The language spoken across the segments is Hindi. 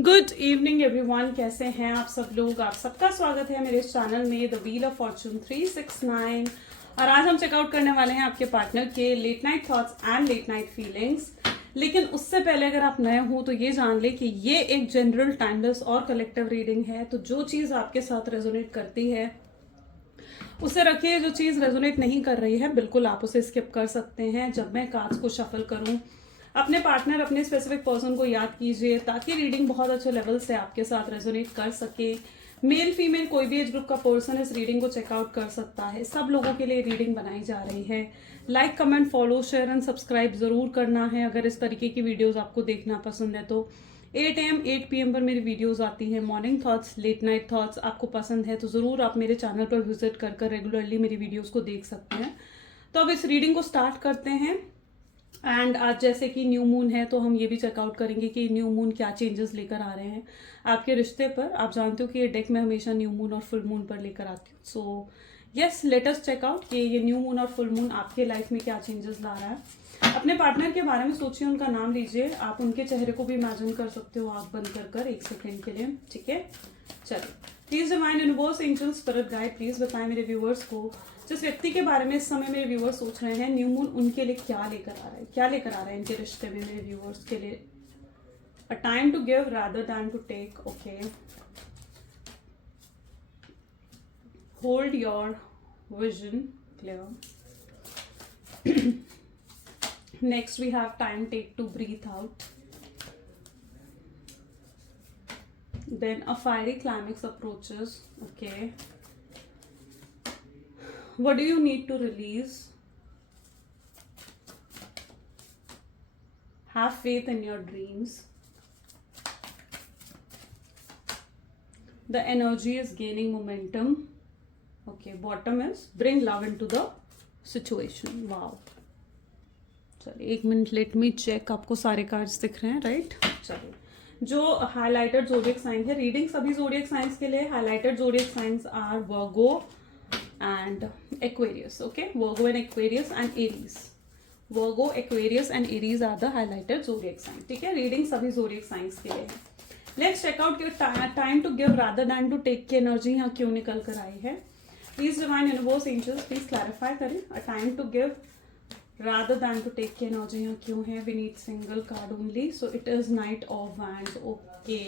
गुड इवनिंग एवरीवन, कैसे हैं आप सब लोग। आप सबका स्वागत है मेरे इस चैनल में द व्हील ऑफ फॉर्चून 369। और आज हम चेकआउट करने वाले हैं आपके पार्टनर के late night thoughts and late night feelings. लेकिन उससे पहले अगर आप नए हो तो ये जान ले कि ये एक जनरल, टाइमलेस और कलेक्टिव रीडिंग है। तो जो चीज़ आपके साथ रेजोनेट करती है उसे रखिए, जो चीज़ रेजोनेट नहीं कर रही है बिल्कुल आप उसे स्किप कर सकते हैं। जब मैं कार्ड्स को शफल करूं, अपने पार्टनर, अपने स्पेसिफिक पर्सन को याद कीजिए ताकि रीडिंग बहुत अच्छे लेवल से आपके साथ रेजोनेट कर सके। मेल फीमेल कोई भी एज ग्रुप का पर्सन इस रीडिंग को चेकआउट कर सकता है। सब लोगों के लिए रीडिंग बनाई जा रही है। Like, comment, follow, share and subscribe जरूर करना है अगर इस तरीके की वीडियोस आपको देखना पसंद है तो। 8 AM 8 PM पर मेरी वीडियोस आती हैं। Morning thoughts, late night thoughts आपको पसंद है तो ज़रूर आप मेरे चैनल पर विजिट कर रेगुलरली मेरी वीडियोस को देख सकते हैं। तो अब इस रीडिंग को स्टार्ट करते हैं। एंड आज जैसे कि न्यू मून है तो हम ये भी चेकआउट करेंगे कि न्यू मून क्या चेंजेस लेकर आ रहे हैं आपके रिश्ते पर। आप जानते हो कि ये डेक में हमेशा न्यू मून और फुल मून पर लेकर आती हूँ। So yes, let us check out कि ये न्यू मून और फुल मून आपके लाइफ में क्या चेंजेस ला रहा है। अपने पार्टनर के बारे में सोचिए, उनका नाम लीजिए। आप उनके चेहरे को भी इमेजिन कर सकते हो आंख बंद कर 1 सेकेंड के लिए, ठीक है। चलिए, please divine universe, angel, spirit guide, please बताएं मेरे व्यूअर्स को, जिस व्यक्ति के बारे में इस समय मेरे व्यूअर्स सोच रहे हैं, न्यू मून उनके लिए क्या लेकर आ रहा है, क्या लेकर आ रहा है इनके रिश्ते में मेरे व्यूअर्स के लिए। A time to give rather than to take, okay. Hold your vision clear. Next we have time take to breathe out. Then a fiery climax approaches, okay. What do you need to release? Have faith in your dreams. The energy is gaining momentum, okay. Bottom is bring love into the situation. Wow. चलिए 1 मिनट, लेट मी चेक। आपको सारे कार्ड्स दिख रहे हैं, राइट? चलिए, जो हाईलाइटेड जोडियक साइन है, रीडिंग सभी जोडियक साइंस के लिए। Highlighted zodiac signs are Virgo and Aquarius, okay. Virgo and Aquarius and Aries. Virgo, Aquarius and Aries are the highlighted zodiac sign, ठीक है। रीडिंग सभी जोडियक साइंस के लिए है। लेट्स चेकआउट कि time to give rather than to take की एनर्जी यहाँ क्यों निकल कर आई है। Please divine universe, angels, please clarify करें। अ time to give rather than to take की एनर्जी यहाँ क्यों है। we need single card only, so it is Knight of Wands, okay।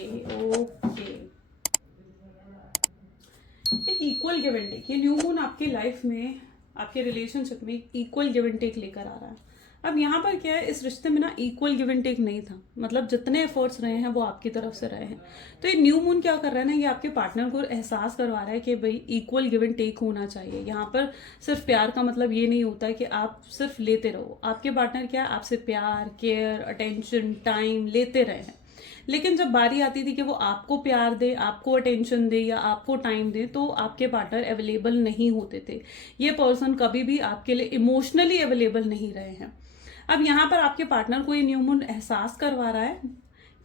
एक इक्वल गिव एंड टेक, ये न्यू मून आपकी लाइफ में, आपके रिलेशनशिप में इक्वल गिव एंड टेक लेकर आ रहा है। अब यहाँ पर क्या है, इस रिश्ते में ना इक्वल गिव एंड टेक नहीं था, मतलब जितने एफर्ट्स रहे हैं वो आपकी तरफ से रहे हैं। तो ये न्यू मून क्या कर रहा है ना, ये आपके पार्टनर को एहसास करवा रहा है कि भाई इक्वल गिव एंड टेक होना चाहिए। यहाँ पर सिर्फ प्यार का मतलब ये नहीं होता है कि आप सिर्फ लेते रहो। आपके पार्टनर क्या है, आपसे प्यार, केयर, अटेंशन, टाइम लेते रहे हैं। लेकिन जब बारी आती थी कि वो आपको प्यार दे, आपको अटेंशन दे या आपको टाइम दे, तो आपके पार्टनर अवेलेबल नहीं होते थे। ये पर्सन कभी भी आपके लिए इमोशनली अवेलेबल नहीं रहे हैं। अब यहाँ पर आपके पार्टनर को ये न्यू मून एहसास करवा रहा है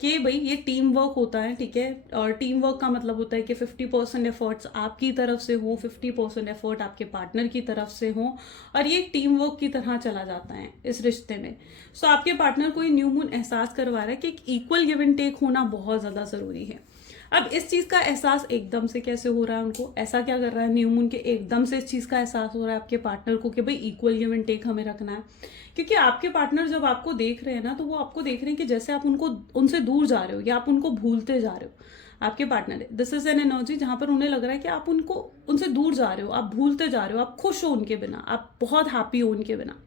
कि भाई ये टीम वर्क होता है, ठीक है। और टीम वर्क का मतलब होता है कि 50% एफर्ट्स आपकी तरफ से हो, 50% एफर्ट आपके पार्टनर की तरफ से हो, और ये टीम वर्क की तरह चला जाता है इस रिश्ते में। सो आपके पार्टनर को ये न्यू मून एहसास करवा रहा है कि इक्वल गिव एंड टेक होना बहुत ज़्यादा ज़रूरी है। अब इस चीज़ का एहसास एकदम से कैसे हो रहा है उनको, ऐसा क्या कर रहा है न्यू मून के एकदम से इस चीज़ का एहसास हो रहा है आपके पार्टनर को कि भाई इक्वल गिव एंड टेक हमें रखना है। क्योंकि आपके पार्टनर जब आपको देख रहे हैं ना, तो वो आपको देख रहे हैं कि जैसे आप उनसे दूर जा रहे हो या आप उनको भूलते जा रहे हो। आपके पार्टनर है, दिस इज एन एनर्जी जहां पर उन्हें लग रहा है कि आप उनसे दूर जा रहे हो, आप भूलते जा रहे हो, आप खुश हो उनके बिना, आप बहुत हैप्पी हो उनके बिना।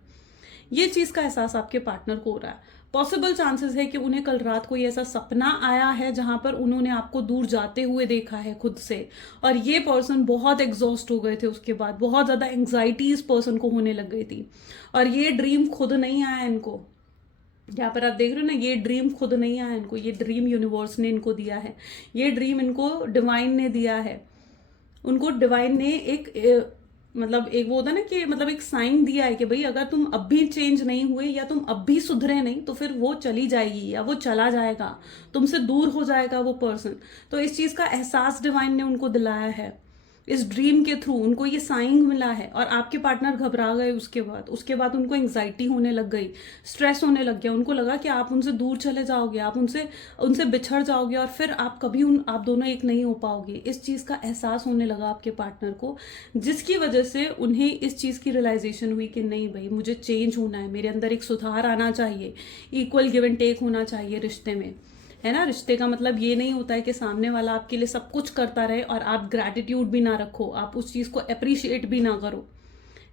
ये चीज़ का एहसास आपके पार्टनर को हो रहा है। पॉसिबल चांसेस है कि उन्हें कल रात कोई ऐसा सपना आया है जहां पर उन्होंने आपको दूर जाते हुए देखा है खुद से, और ये पर्सन बहुत एग्जॉस्ट हो गए थे। उसके बाद बहुत ज़्यादा एंग्जाइटी इस पर्सन को होने लग गई थी, और ये ड्रीम खुद नहीं आया इनको। यहाँ पर आप देख रहे हो ना, ये ड्रीम खुद नहीं आया इनको, ये ड्रीम यूनिवर्स ने इनको दिया है। ये ड्रीम इनको डिवाइन ने दिया है। उनको डिवाइन ने एक मतलब एक वो होता ना कि मतलब एक साइन दिया है कि भाई अगर तुम अब भी चेंज नहीं हुए या तुम अब भी सुधरे नहीं तो फिर वो चली जाएगी या वो चला जाएगा, तुमसे दूर हो जाएगा वो पर्सन। तो इस चीज़ का एहसास डिवाइन ने उनको दिलाया है। इस ड्रीम के थ्रू उनको ये साइन मिला है और आपके पार्टनर घबरा गए, उसके बाद उनको एंग्जाइटी होने लग गई, स्ट्रेस होने लग गया, उनको लगा कि आप उनसे दूर चले जाओगे, आप उनसे उनसे बिछड़ जाओगे और फिर आप कभी आप दोनों एक नहीं हो पाओगे। इस चीज़ का एहसास होने लगा आपके पार्टनर को, जिसकी वजह से उन्हें इस चीज़ की रियलाइजेशन हुई कि नहीं भाई, मुझे चेंज होना है, मेरे अंदर एक सुधार आना चाहिए, इक्वल गिव एंड टेक होना चाहिए रिश्ते में, है ना। रिश्ते का मतलब ये नहीं होता है कि सामने वाला आपके लिए सब कुछ करता रहे और आप ग्रैटिट्यूड भी ना रखो, आप उस चीज़ को अप्रिशिएट भी ना करो,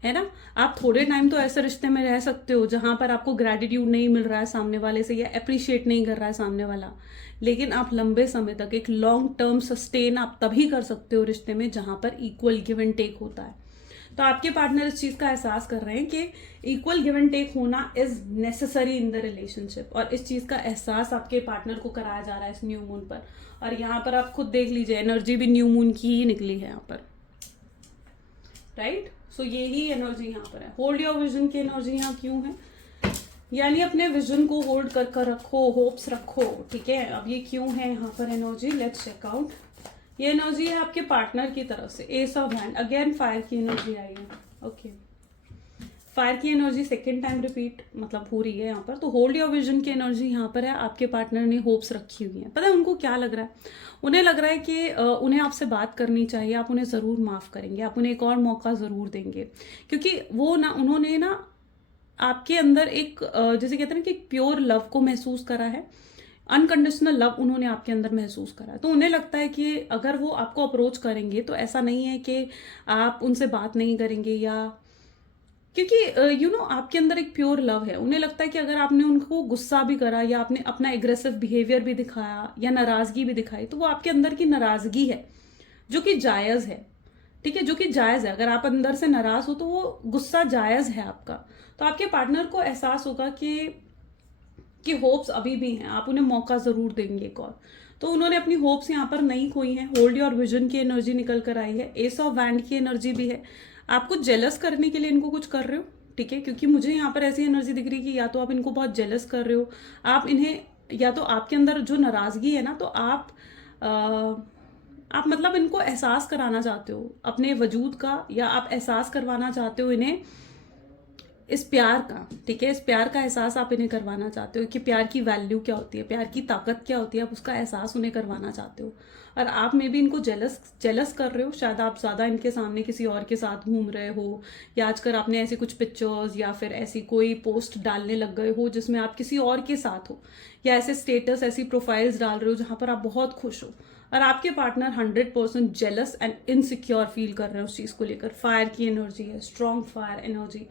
है ना। आप थोड़े टाइम तो ऐसे रिश्ते में रह सकते हो जहां पर आपको ग्रैटिट्यूड नहीं मिल रहा है सामने वाले से या अप्रिशिएट नहीं कर रहा है सामने वाला, लेकिन आप लंबे समय तक एक लॉन्ग टर्म सस्टेन आप तभी कर सकते हो रिश्ते में जहां पर इक्वल गिव एंड टेक होता है। तो आपके पार्टनर इस चीज का एहसास कर रहे हैं कि इक्वल गिव एंड टेक होना is necessary in the relationship, और इस चीज का एहसास आपके पार्टनर को कराया जा रहा है इस न्यू मून पर। और यहाँ पर आप खुद देख लीजिए, एनर्जी भी न्यू मून की ही निकली है यहाँ पर, राइट। सो यही एनर्जी यहाँ पर है। होल्ड योर विजन की एनर्जी यहाँ क्यों है, यानी अपने विजन को होल्ड कर रखो, होप्स रखो, ठीक है। अब ये क्यों है यहाँ पर एनर्जी, लेट्स चेक आउट। ये एनर्जी है आपके पार्टनर की तरफ से, S of hand, again fire की एनर्जी आई है, ओके। फायर की एनर्जी सेकेंड टाइम रिपीट मतलब हो रही है यहाँ पर। तो होल्ड योर विजन की एनर्जी यहाँ पर है, आपके पार्टनर ने होप्स रखी हुई है। पता है उनको क्या लग रहा है, उन्हें लग रहा है कि उन्हें आपसे बात करनी चाहिए, आप उन्हें ज़रूर माफ़ करेंगे, आप उन्हें एक और मौका ज़रूर देंगे, क्योंकि वो ना उन्होंने ना आपके अंदर एक जैसे कहते हैं ना कि प्योर लव को महसूस करा है, अनकंडीशनल लव उन्होंने आपके अंदर महसूस करा है। तो उन्हें लगता है कि अगर वो आपको अप्रोच करेंगे तो ऐसा नहीं है कि आप उनसे बात नहीं करेंगे, या क्योंकि यू नो आपके अंदर एक प्योर लव है। उन्हें लगता है कि अगर आपने उनको गुस्सा भी करा या आपने अपना एग्रेसिव बिहेवियर भी दिखाया या नाराजगी भी दिखाई, तो वो आपके अंदर की नाराजगी है जो कि जायज़ है, ठीक है, जो कि जायज़ है। अगर आप अंदर से नाराज हो तो वो गुस्सा जायज़ है आपका। तो आपके पार्टनर को एहसास होगा कि होप्स अभी भी हैं, आप उन्हें मौका ज़रूर देंगे एक और। तो उन्होंने अपनी होप्स यहाँ पर नहीं खोई हैं। होल्ड योर विजन की एनर्जी निकल कर आई है, एस ऑफ वैंड की एनर्जी भी है। आप कुछ जेलस करने के लिए इनको कुछ कर रहे हो, ठीक है, क्योंकि मुझे यहाँ पर ऐसी एनर्जी दिख रही है कि या तो आप इनको बहुत जेलस कर रहे हो, आप इन्हें, या तो आपके अंदर जो नाराज़गी है ना, तो आप मतलब इनको एहसास कराना चाहते हो अपने वजूद का, या आप एहसास करवाना चाहते हो इन्हें इस प्यार का, ठीक है, इस प्यार का एहसास आप इन्हें करवाना चाहते हो कि प्यार की वैल्यू क्या होती है, प्यार की ताकत क्या होती है, आप उसका एहसास उन्हें करवाना चाहते हो। और आप में भी इनको जेलस कर रहे हो, शायद आप ज़्यादा इनके सामने किसी और के साथ घूम रहे हो, या आजकल आपने ऐसी कुछ पिक्चर्स या फिर ऐसी कोई पोस्ट डालने लग गए हो जिसमें आप किसी और के साथ हो, या ऐसे स्टेटस, ऐसी प्रोफाइल्स डाल रहे हो जहाँ पर आप बहुत खुश हो, और आपके partner 100% jealous and insecure feel कर रहे हैं उस चीज़ को लेकर। फायर की एनर्जी है, strong fire energy,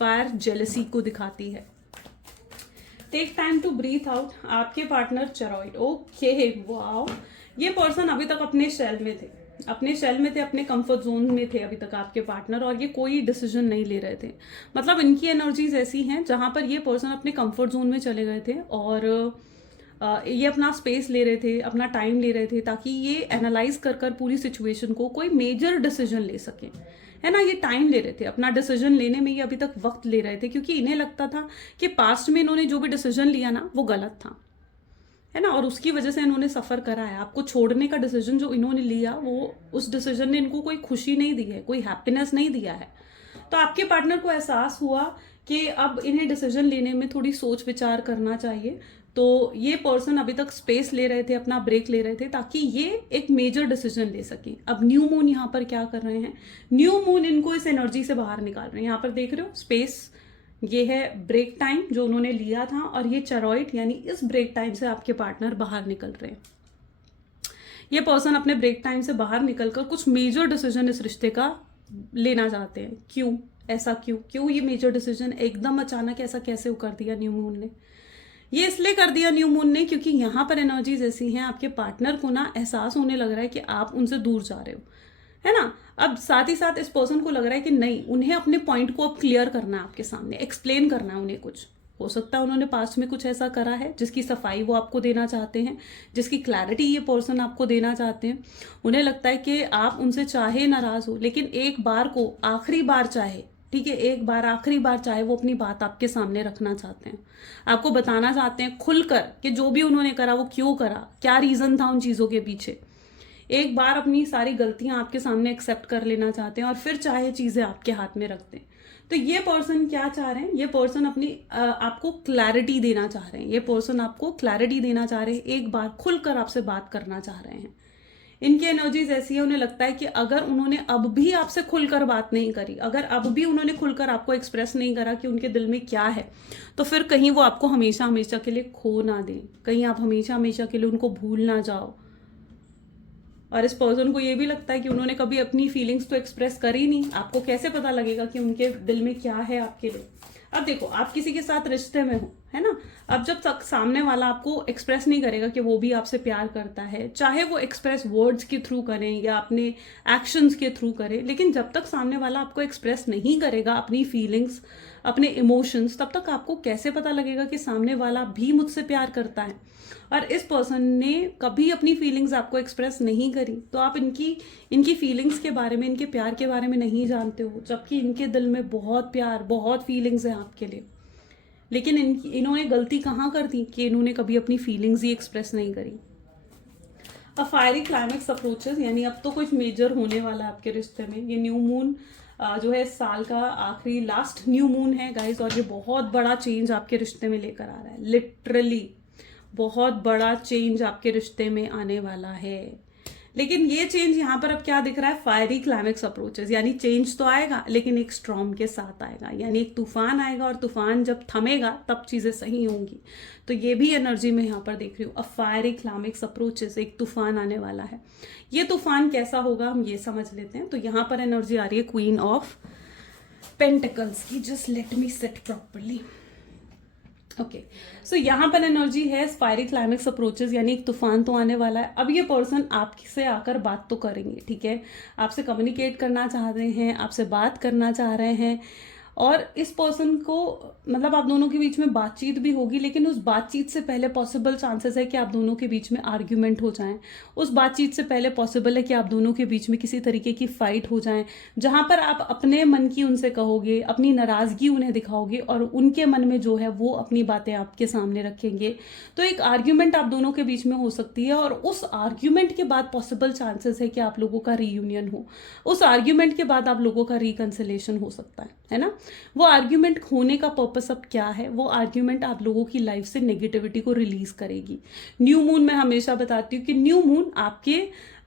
fire jealousy को दिखाती है। Take time to breathe out, आपके पार्टनर चरॉइड, ओके, वाओ। ये पर्सन अभी तक अपने शेल में थे, अपने कंफर्ट जोन में थे अभी तक आपके पार्टनर, और ये कोई डिसीजन नहीं ले रहे थे। मतलब इनकी एनर्जीज ऐसी हैं जहां पर ये पर्सन अपने कंफर्ट जोन में चले गए थे और ये अपना स्पेस ले रहे थे, अपना टाइम ले रहे थे, ताकि ये एनालाइज कर पूरी सिचुएशन को कोई मेजर डिसीजन ले सके, है ना। ये टाइम ले रहे थे, अपना डिसीजन लेने में ये अभी तक वक्त ले रहे थे, क्योंकि इन्हें लगता था कि पास्ट में इन्होंने जो भी डिसीजन लिया ना वो गलत था, है ना, और उसकी वजह से इन्होंने सफ़र करा है। आपको छोड़ने का डिसीजन जो इन्होंने लिया, वो उस डिसीजन ने इनको कोई खुशी नहीं दी है, कोई हैप्पीनेस नहीं दिया है। तो आपके पार्टनर को एहसास हुआ कि अब इन्हें डिसीजन लेने में थोड़ी सोच विचार करना चाहिए। तो ये पर्सन अभी तक स्पेस ले रहे थे, अपना ब्रेक ले रहे थे, ताकि ये एक मेजर डिसीजन ले सके। अब न्यू मून यहाँ पर क्या कर रहे हैं, न्यू मून इनको इस एनर्जी से बाहर निकाल रहे हैं। यहाँ पर देख रहे हो स्पेस, ये है ब्रेक टाइम जो उन्होंने लिया था, और ये चरॉइड, यानी इस ब्रेक टाइम से आपके पार्टनर बाहर निकल रहे हैं। ये पर्सन अपने ब्रेक टाइम से बाहर निकलकर कुछ मेजर डिसीजन इस रिश्ते का लेना चाहते हैं। क्यों ऐसा, क्यों ये मेजर डिसीजन एकदम अचानक ऐसा कैसे कर दिया न्यू मून ने? ये इसलिए कर दिया न्यू मून ने क्योंकि यहाँ पर एनर्जीज ऐसी हैं, आपके पार्टनर को ना एहसास होने लग रहा है कि आप उनसे दूर जा रहे हो, है ना। अब साथ ही साथ इस पर्सन को लग रहा है कि नहीं, उन्हें अपने पॉइंट को अब क्लियर करना है, आपके सामने एक्सप्लेन करना है उन्हें कुछ। हो सकता है उन्होंने पास्ट में कुछ ऐसा करा है जिसकी सफाई वो आपको देना चाहते हैं, जिसकी क्लैरिटी ये पर्सन आपको देना चाहते हैं। उन्हें लगता है कि आप उनसे चाहे नाराज हो, लेकिन एक बार को आखिरी बार चाहे, ठीक है, एक बार आखिरी बार चाहे वो अपनी बात आपके सामने रखना चाहते हैं, आपको बताना चाहते हैं खुलकर कि जो भी उन्होंने करा वो क्यों करा, क्या रीजन था उन चीजों के पीछे। एक बार अपनी सारी गलतियां आपके सामने एक्सेप्ट कर लेना चाहते हैं और फिर चाहे चीजें आपके हाथ में रखते हैं। तो ये पर्सन क्या चाह रहे हैं, ये पर्सन अपनी आपको क्लैरिटी देना चाह रहे हैं, ये पर्सन आपको क्लैरिटी देना चाह रहे हैं, एक बार खुलकर आपसे बात करना चाह रहे हैं। इनकी एनर्जीज ऐसी है, उन्हें लगता है कि अगर उन्होंने अब भी आपसे खुलकर बात नहीं करी, अगर अब भी उन्होंने खुलकर आपको एक्सप्रेस नहीं करा कि उनके दिल में क्या है, तो फिर कहीं वो आपको हमेशा हमेशा के लिए खो ना दें, कहीं आप हमेशा हमेशा के लिए उनको भूल ना जाओ। और इस पर्सन को ये भी लगता है कि उन्होंने कभी अपनी फीलिंग्स तो एक्सप्रेस करी नहीं, आपको कैसे पता लगेगा कि उनके दिल में क्या है आपके लिए। अब देखो, आप किसी के साथ रिश्ते में हो, है ना, अब जब तक सामने वाला आपको एक्सप्रेस नहीं करेगा कि वो भी आपसे प्यार करता है, चाहे वो एक्सप्रेस वर्ड्स के थ्रू करें या अपने एक्शंस के थ्रू करें, लेकिन जब तक सामने वाला आपको एक्सप्रेस नहीं करेगा अपनी फीलिंग्स, अपने इमोशंस, तब तक आपको कैसे पता लगेगा कि सामने वाला भी मुझसे प्यार करता है। और इस पर्सन ने कभी अपनी फीलिंग्स आपको एक्सप्रेस नहीं करी, तो आप इनकी फीलिंग्स के बारे में, इनके प्यार के बारे में नहीं जानते हो, जबकि इनके दिल में बहुत प्यार, बहुत फीलिंग्स हैं आपके लिए। लेकिन इन्होंने गलती कहाँ कर दी कि इन्होंने कभी अपनी फीलिंग्स ही एक्सप्रेस नहीं करी। अब फायरी क्लाइमेक्स अप्रोचेस, यानी अब तो कुछ मेजर होने वाला है आपके रिश्ते में। ये न्यू मून जो है इस साल का आखिरी लास्ट न्यू मून है गाइस, और ये बहुत बड़ा चेंज आपके रिश्ते में लेकर आ रहा है। लिटरली बहुत बड़ा चेंज आपके रिश्ते में आने वाला है। लेकिन ये चेंज यहाँ पर अब क्या दिख रहा है, फायरी क्लाइमेक्स अप्रोचेस, यानी चेंज तो आएगा लेकिन एक स्टॉर्म के साथ आएगा, यानी एक तूफान आएगा, और तूफान जब थमेगा तब चीजें सही होंगी। तो ये भी एनर्जी में यहाँ पर देख रही हूँ। अब फायरी क्लाइमेक्स अप्रोचेस, एक तूफान आने वाला है। ये तूफान कैसा होगा हम ये समझ लेते हैं। तो यहाँ पर एनर्जी आ रही है क्वीन ऑफ पेंटिकल्स की। Just let me set properly. Okay, so यहाँ पर एनर्जी है फायरी क्लाइमेक्स अप्रोचेस, यानी एक तूफान तो आने वाला है। अब ये पर्सन आपसे आकर बात तो करेंगे, ठीक है, आपसे कम्युनिकेट करना चाह रहे हैं, आपसे बात करना चाह रहे हैं, और इस पर्सन को मतलब आप दोनों के बीच में बातचीत भी होगी, लेकिन उस बातचीत से पहले पॉसिबल चांसेस है कि आप दोनों के बीच में आर्ग्यूमेंट हो जाएं। उस बातचीत से पहले पॉसिबल है कि आप दोनों के बीच में किसी तरीके की फाइट हो जाए, जहां पर आप अपने मन की उनसे कहोगे, अपनी नाराजगी उन्हें दिखाओगे, और उनके मन में जो है वो अपनी बातें आपके सामने रखेंगे। तो एक आर्ग्यूमेंट आप दोनों के बीच में हो सकती है, और उस आर्ग्यूमेंट के बाद पॉसिबल चांसेस है कि आप लोगों का रीयूनियन हो। उस आर्ग्यूमेंट के बाद आप लोगों का रिकंसिलेशन हो सकता है ना। वो आर्ग्यूमेंट होने का पर्पस अब क्या है, वो आर्ग्यूमेंट आप लोगों की लाइफ से नेगेटिविटी को रिलीज करेगी। न्यू मून मैं हमेशा बताती हूँ कि न्यू मून आपके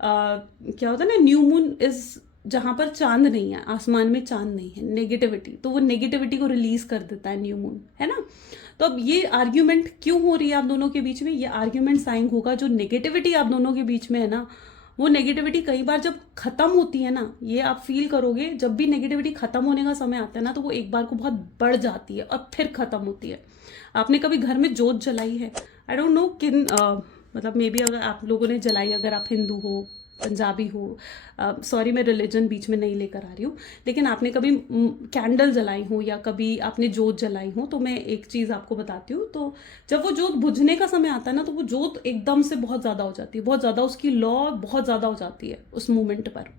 क्या होता है ना, न्यू मून इज जहां पर चांद नहीं है, आसमान में चांद नहीं है, नेगेटिविटी, तो वो नेगेटिविटी को रिलीज कर देता है न्यू मून, है ना। तो अब ये आर्ग्यूमेंट क्यों हो रही है आप दोनों के बीच में, ये आर्ग्यूमेंट साइन होगा जो नेगेटिविटी आप दोनों के बीच में है ना, वो नेगेटिविटी कई बार जब खत्म होती है ना, ये आप फील करोगे, जब भी नेगेटिविटी खत्म होने का समय आता है ना, तो वो एक बार को बहुत बढ़ जाती है और फिर खत्म होती है। आपने कभी घर में जोत जलाई है, आई डोंट नो किन मतलब मे बी अगर आप लोगों ने जलाई, अगर आप हिंदू हो, पंजाबी हो, सॉरी मैं रिलीजन बीच में नहीं लेकर आ रही हूँ, लेकिन आपने कभी कैंडल जलाई हो या कभी आपने जोत जलाई हो, तो मैं एक चीज़ आपको बताती हूँ। तो जब वो जोत बुझने का समय आता है ना, तो वो जोत एकदम से बहुत ज़्यादा हो जाती है, बहुत ज़्यादा, उसकी लौ बहुत ज़्यादा हो जाती है उस मोमेंट पर।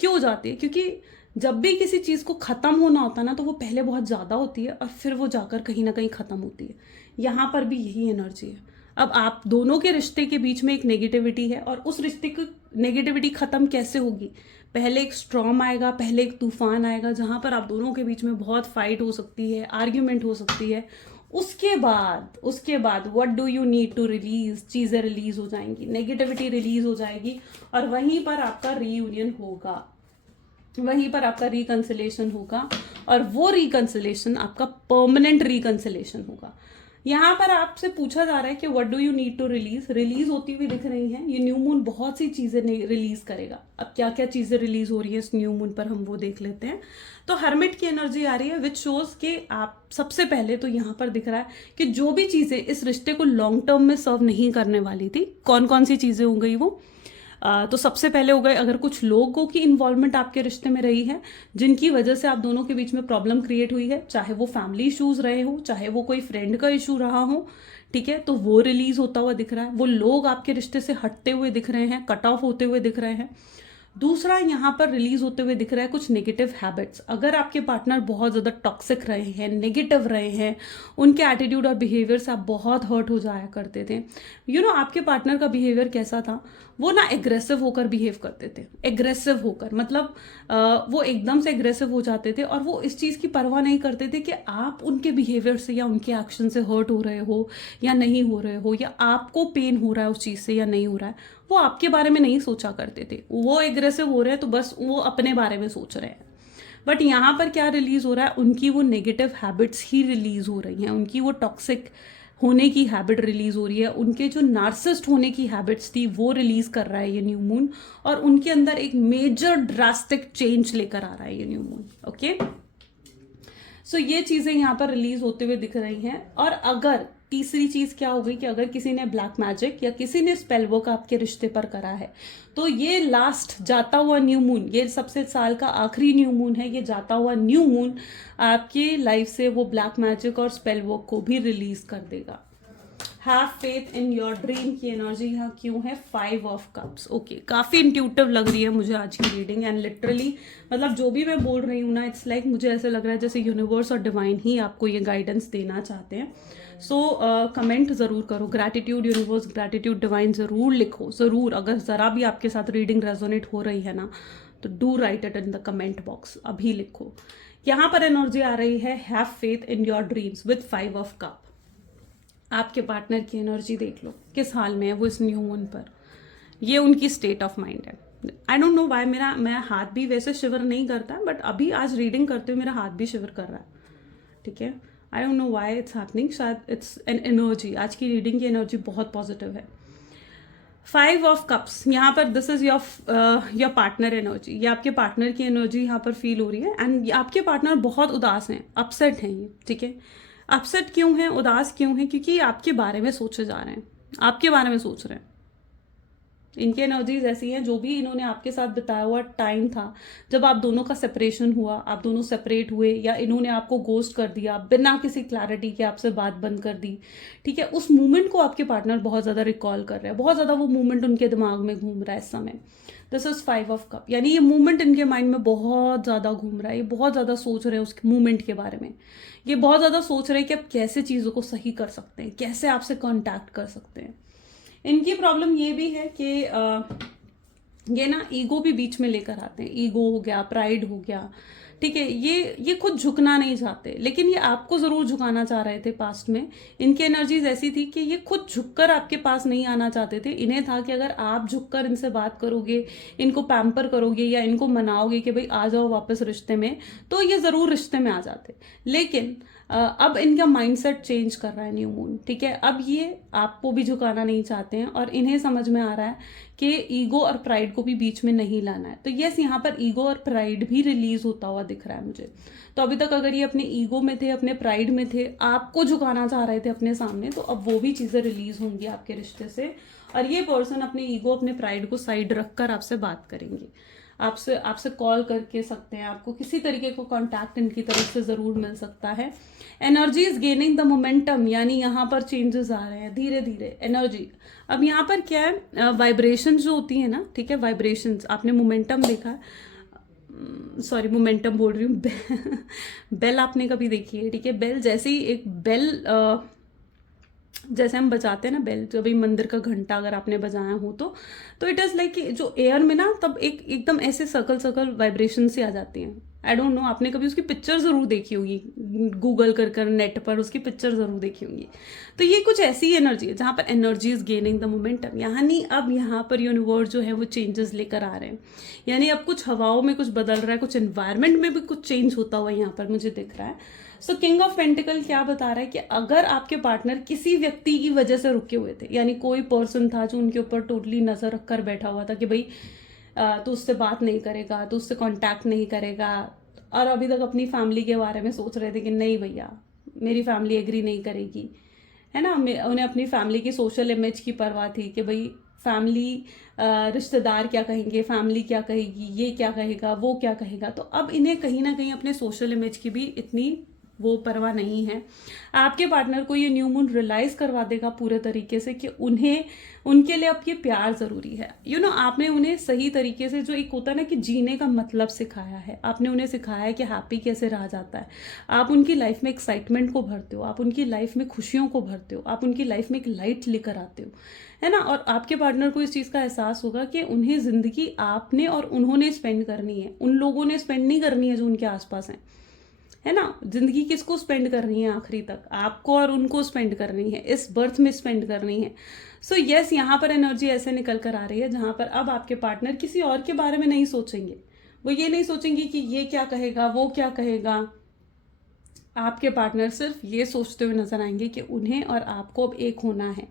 क्यों हो जाती है, क्योंकि जब भी किसी चीज़ को ख़त्म होना होता है ना, तो वो पहले बहुत ज़्यादा होती है और फिर वो जाकर कहीं ना कहीं ख़त्म होती है। यहाँ पर भी यही एनर्जी है। अब आप दोनों के रिश्ते के बीच में एक नेगेटिविटी है, और उस रिश्ते की नेगेटिविटी खत्म कैसे होगी, पहले एक स्टॉर्म आएगा, पहले एक तूफान आएगा, जहां पर आप दोनों के बीच में बहुत फाइट हो सकती है, आर्ग्यूमेंट हो सकती है। उसके बाद what do you need to release, चीजें रिलीज हो जाएंगी, नेगेटिविटी रिलीज हो जाएगी, और वहीं पर आपका रीयूनियन होगा, वहीं पर आपका रिकंसिलेशन होगा, और वो रिकंसिलेशन आपका परमानेंट रिकंसिलेशन होगा। यहाँ पर आपसे पूछा जा रहा है कि what do you need to release होती हुई दिख रही हैं। ये न्यू मून बहुत सी चीजें रिलीज करेगा। अब क्या क्या चीजें रिलीज हो रही है इस न्यू मून पर, हम वो देख लेते हैं। तो हर्मिट की एनर्जी आ रही है, विच शोज कि आप सबसे पहले तो यहाँ पर दिख रहा है कि जो भी चीजें इस रिश्ते को लॉन्ग टर्म में सर्व नहीं करने वाली थी, कौन कौन सी चीजें हो गई वो, तो सबसे पहले हो गए, अगर कुछ लोगों की इन्वॉल्वमेंट आपके रिश्ते में रही है जिनकी वजह से आप दोनों के बीच में प्रॉब्लम क्रिएट हुई है, चाहे वो फैमिली इश्यूज रहे हो, चाहे वो कोई फ्रेंड का इशू रहा हो, ठीक है, तो वो रिलीज होता हुआ दिख रहा है। वो लोग आपके रिश्ते से हटते हुए दिख रहे हैं, कट ऑफ होते हुए दिख रहे हैं। दूसरा यहाँ पर रिलीज होते हुए दिख रहा है कुछ नेगेटिव हैबिट्स। अगर आपके पार्टनर बहुत ज़्यादा टॉक्सिक रहे हैं, नेगेटिव रहे हैं, उनके एटीट्यूड और बिहेवियर से आप बहुत हर्ट हो जाया करते थे, आपके पार्टनर का बिहेवियर कैसा था, वो ना एग्रेसिव होकर बिहेव करते थे, एग्रेसिव होकर मतलब वो एकदम से एग्रेसिव हो जाते थे और वो इस चीज़ की परवाह नहीं करते थे कि आप उनके बिहेवियर से या उनके एक्शन से हर्ट हो रहे हो या नहीं हो रहे हो, या आपको पेन हो रहा है उस चीज़ से या नहीं हो रहा है। वो आपके बारे में नहीं सोचा करते थे। वो एग्रेसिव हो रहे हैं तो बस वो अपने बारे में सोच रहे हैं। बट यहाँ पर क्या रिलीज हो रहा है, उनकी वो नेगेटिव हैबिट्स ही रिलीज हो रही हैं, उनकी वो टॉक्सिक होने की हैबिट रिलीज हो रही है, उनके जो नार्सिस्ट होने की हैबिट्स थी वो रिलीज कर रहा है ये न्यू मून, और उनके अंदर एक मेजर ड्रास्टिक चेंज लेकर आ रहा है ये न्यू मून। ओके, सो ये चीजें यहाँ पर रिलीज होते हुए दिख रही हैं। और अगर तीसरी चीज क्या हो गई कि अगर किसी ने ब्लैक मैजिक या किसी ने स्पेल वर्क आपके रिश्ते पर करा है, तो ये लास्ट जाता हुआ न्यू मून, ये सबसे साल का आखिरी न्यू मून है, ये जाता हुआ न्यू मून आपके लाइफ से वो ब्लैक मैजिक और स्पेल वर्क को भी रिलीज कर देगा। Have faith in your dream की एनर्जी यहाँ क्यों है, 5 ऑफ कप्स। ओके, काफी इंट्यूटिव लग रही है मुझे आज की रीडिंग, एंड लिटरली मतलब जो भी मैं बोल रही हूँ ना, इट्स लाइक मुझे ऐसा लग रहा है जैसे यूनिवर्स और डिवाइन ही आपको ये गाइडेंस देना चाहते हैं। सो कमेंट ज़रूर करो, ग्रैटिट्यूड यूनिवर्स, ग्रैटिट्यूड डिवाइन ज़रूर लिखो, ज़रूर। अगर ज़रा भी आपके साथ रीडिंग रेजोनेट हो रही है ना, तो do right it in the comment box, अभी लिखो। यहाँ पर एनर्जी आ रही है have faith in your dreams with 5 of cup. आपके पार्टनर की एनर्जी देख लो किस हाल में है वो इस न्यू मून पर, ये उनकी स्टेट ऑफ माइंड है। आई डोंट नो वाई मैं हाथ भी वैसे शिवर नहीं करता, बट अभी आज रीडिंग करते हुए मेरा हाथ भी शिवर कर रहा है। ठीक है, I don't know why it's happening, शायद इट्स एन एनर्जी, आज की रीडिंग की एनर्जी बहुत पॉजिटिव है। 5 ऑफ कप्स यहाँ पर, this is your partner energy, ये आपके पार्टनर की एनर्जी यहाँ पर फील हो रही है। एंड आपके पार्टनर बहुत उदास हैं, अपसेट हैं ये। ठीक है, अपसेट क्यों हैं, उदास क्यों हैं, क्योंकि आपके बारे में सोचे जा रहे हैं, आपके बारे में सोच रहे हैं। इनकी एनर्जीज ऐसी हैं, जो भी इन्होंने आपके साथ बिताया हुआ टाइम था, जब आप दोनों का सेपरेशन हुआ, आप दोनों सेपरेट हुए, या इन्होंने आपको गोस्ट कर दिया बिना किसी क्लैरिटी के, आपसे बात बंद कर दी। ठीक है, उस मोमेंट को आपके पार्टनर बहुत ज़्यादा रिकॉल कर रहे हैं, बहुत ज़्यादा वो मोमेंट उनके दिमाग में घूम रहा है इस समय। दिस इज 5 ऑफ कप, यानी ये मूवमेंट इनके माइंड में बहुत ज़्यादा घूम रहा है, ये बहुत ज़्यादा सोच रहे हैं उस मूवमेंट के बारे में। ये बहुत ज़्यादा सोच रहे हैं कि आप कैसे चीज़ों को सही कर सकते हैं, कैसे आपसे कॉन्टैक्ट कर सकते हैं। इनकी प्रॉब्लम ये भी है कि ये ना ईगो भी बीच में लेकर आते हैं, ईगो हो गया, प्राइड हो गया। ठीक है, ये खुद झुकना नहीं चाहते, लेकिन ये आपको जरूर झुकाना चाह रहे थे पास्ट में। इनकी एनर्जीज ऐसी थी कि ये खुद झुककर आपके पास नहीं आना चाहते थे। इन्हें था कि अगर आप झुककर इनसे बात करोगे, इनको पैम्पर करोगे या इनको मनाओगे कि भाई आ जाओ वापस रिश्ते में, तो ये जरूर रिश्ते में आ जाते। लेकिन अब इनका माइंडसेट चेंज कर रहा है न्यू मून। ठीक है, अब ये आपको भी झुकाना नहीं चाहते हैं, और इन्हें समझ में आ रहा है कि ईगो और प्राइड को भी बीच में नहीं लाना है। तो यस, यहाँ पर ईगो और प्राइड भी रिलीज होता हुआ दिख रहा है मुझे। तो अभी तक अगर ये अपने ईगो में थे, अपने प्राइड में थे, आपको झुकाना चाह रहे थे अपने सामने, तो अब वो भी चीजें रिलीज होंगी आपके रिश्ते से, और ये पर्सन अपने ईगो, अपने प्राइड को साइड रखकर आपसे बात करेंगे, आपसे कॉल करके सकते हैं, आपको किसी तरीके को कांटेक्ट इनकी तरफ से जरूर मिल सकता है। Energy is gaining the momentum, यानी यहाँ पर चेंजेस आ रहे हैं धीरे धीरे एनर्जी। अब यहाँ पर क्या है, वाइब्रेशन जो होती है ना, ठीक है, वाइब्रेशंस, आपने मोमेंटम देखा है, सॉरी मोमेंटम बोल रही हूँ, बेल आपने कभी देखी है? ठीक है, बेल जैसे ही एक बेल, जैसे हम बजाते हैं ना बेल, जब भी मंदिर का घंटा अगर आपने बजाया हो तो इट इज़ लाइक जो एयर में ना तब एकदम ऐसे सर्कल सर्कल वाइब्रेशन से आ जाती हैं। आई डोंट नो, आपने कभी उसकी पिक्चर ज़रूर देखी होगी, गूगल कर नेट पर उसकी पिक्चर ज़रूर देखी होगी। तो ये कुछ ऐसी एनर्जी है जहाँ पर energy is gaining the momentum, यानी अब यहाँ पर यूनिवर्स जो है वो चेंजेस लेकर आ रहे हैं, यानी अब कुछ हवाओं में कुछ बदल रहा है, कुछ एनवायरमेंट में भी कुछ चेंज होता हुआ यहाँ पर मुझे दिख रहा है। सो किंग ऑफ पेंटिकल क्या बता रहा है कि अगर आपके पार्टनर किसी व्यक्ति की वजह से रुके हुए थे, यानी कोई पर्सन था जो उनके ऊपर टोटली नजर रखकर बैठा हुआ था कि भाई तो उससे बात नहीं करेगा, तो उससे कांटेक्ट नहीं करेगा, और अभी तक अपनी फैमिली के बारे में सोच रहे थे कि नहीं भैया मेरी फैमिली एग्री नहीं करेगी, है ना, उन्हें अपनी फैमिली की सोशल इमेज की परवाह थी कि भाई फैमिली, रिश्तेदार क्या कहेंगे, फैमिली क्या कहेगी, ये क्या कहेगा, वो क्या कहेगा। तो अब इन्हें कहीं ना कहीं अपने सोशल इमेज की भी इतनी वो परवाह नहीं है। आपके पार्टनर को ये न्यू मून रियलाइज करवा देगा पूरे तरीके से कि उन्हें, उनके लिए अब ये प्यार जरूरी है। आपने उन्हें सही तरीके से, जो एक होता है ना कि जीने का मतलब सिखाया है, आपने उन्हें सिखाया है कि हैप्पी कैसे रहा जाता है। आप उनकी लाइफ में एक्साइटमेंट को भरते हो, आप उनकी लाइफ में खुशियों को भरते हो, आप उनकी लाइफ में एक लाइट लेकर आते हो, है ना। और आपके पार्टनर को इस चीज का एहसास होगा कि उन्हें जिंदगी आपने और उन्होंने स्पेंड करनी है, उन लोगों ने स्पेंड नहीं करनी है जो उनके आसपास हैं, है ना। जिंदगी किसको स्पेंड करनी है आखिरी तक? आपको और उनको स्पेंड करनी है, इस बर्थ में स्पेंड करनी है। सो यस, यहाँ पर एनर्जी ऐसे निकल कर आ रही है जहां पर अब आपके पार्टनर किसी और के बारे में नहीं सोचेंगे। वो ये नहीं सोचेंगे कि ये क्या कहेगा, वो क्या कहेगा। आपके पार्टनर सिर्फ ये सोचते हुए नजर आएंगे कि उन्हें और आपको अब एक होना है।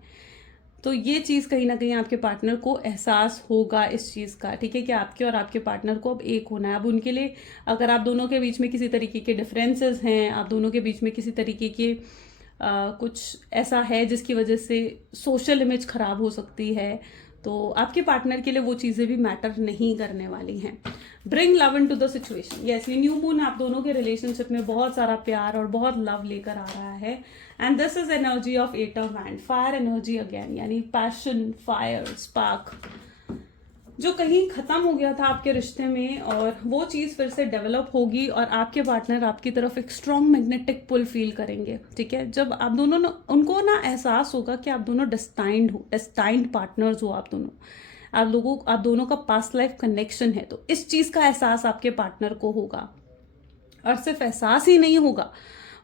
तो ये चीज़ कहीं ना कहीं आपके पार्टनर को एहसास होगा इस चीज़ का, ठीक है, कि आपके और आपके पार्टनर को अब एक होना है। अब उनके लिए, अगर आप दोनों के बीच में किसी तरीके के डिफरेंसेस हैं, आप दोनों के बीच में किसी तरीके के कुछ ऐसा है जिसकी वजह से सोशल इमेज खराब हो सकती है, तो आपके पार्टनर के लिए वो चीज़ें भी मैटर नहीं करने वाली हैं। Bring love in to the situation. Yes, ये न्यू मून आप दोनों के रिलेशनशिप में बहुत सारा प्यार और बहुत लव लेकर आ रहा है। And this is energy of 8 of wand, fire energy again, यानी पैशन, फायर, स्पार्क, जो कहीं खत्म हो गया था आपके रिश्ते में, और वो चीज़ फिर से डेवलप होगी और आपके पार्टनर आपकी तरफ एक स्ट्रॉन्ग मैग्नेटिक पुल फील करेंगे, ठीक है। जब आप दोनों उनको ना एहसास होगा कि आप दोनों डेस्टाइंड हो, डेस्टाइंड पार्टनर्स हो, आप दोनों का पास्ट लाइफ कनेक्शन है, तो इस चीज़ का एहसास आपके पार्टनर को होगा। और सिर्फ एहसास ही नहीं होगा,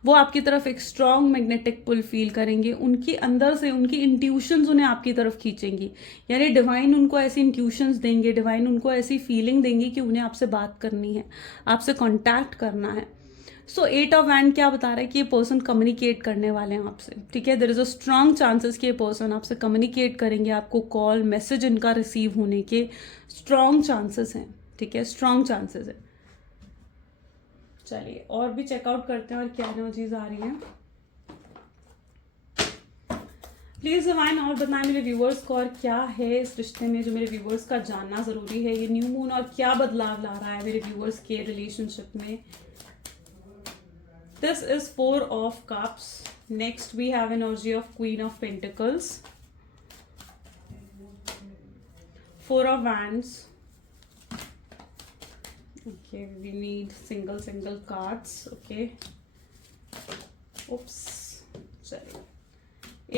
वो आपकी तरफ एक स्ट्रॉन्ग मैग्नेटिक पुल फील करेंगे। उनकी अंदर से उनकी इंट्यूशंस उन्हें आपकी तरफ खींचेंगी, यानी डिवाइन उनको ऐसी इंट्यूशंस देंगे, डिवाइन उनको ऐसी फीलिंग देंगी कि उन्हें आपसे बात करनी है, आपसे कांटेक्ट करना है। सो 8 ऑफ वैंड क्या बता रहा है कि ये पर्सन कम्युनिकेट करने वाले हैं आपसे, ठीक है। There is a strong chances कि ये पर्सन आपसे कम्युनिकेट करेंगे, आपको कॉल मैसेज इनका रिसीव होने के स्ट्रॉन्ग चांसेस हैं, ठीक है, स्ट्रॉन्ग चांसेस है। चलिए और भी चेकआउट करते हैं और क्या एनर्जीज आ रही हैं। प्लीज डिवाइन और बताएं मेरे व्यूवर्स को और क्या है इस रिश्ते में जो मेरे व्यूवर्स का जानना जरूरी है। ये न्यू मून और क्या बदलाव ला रहा है मेरे व्यूवर्स के रिलेशनशिप में। This is 4 of cups. Next we have energy of queen of pentacles, 4 of wands. Okay, we need single cards. Okay, oops, चलिए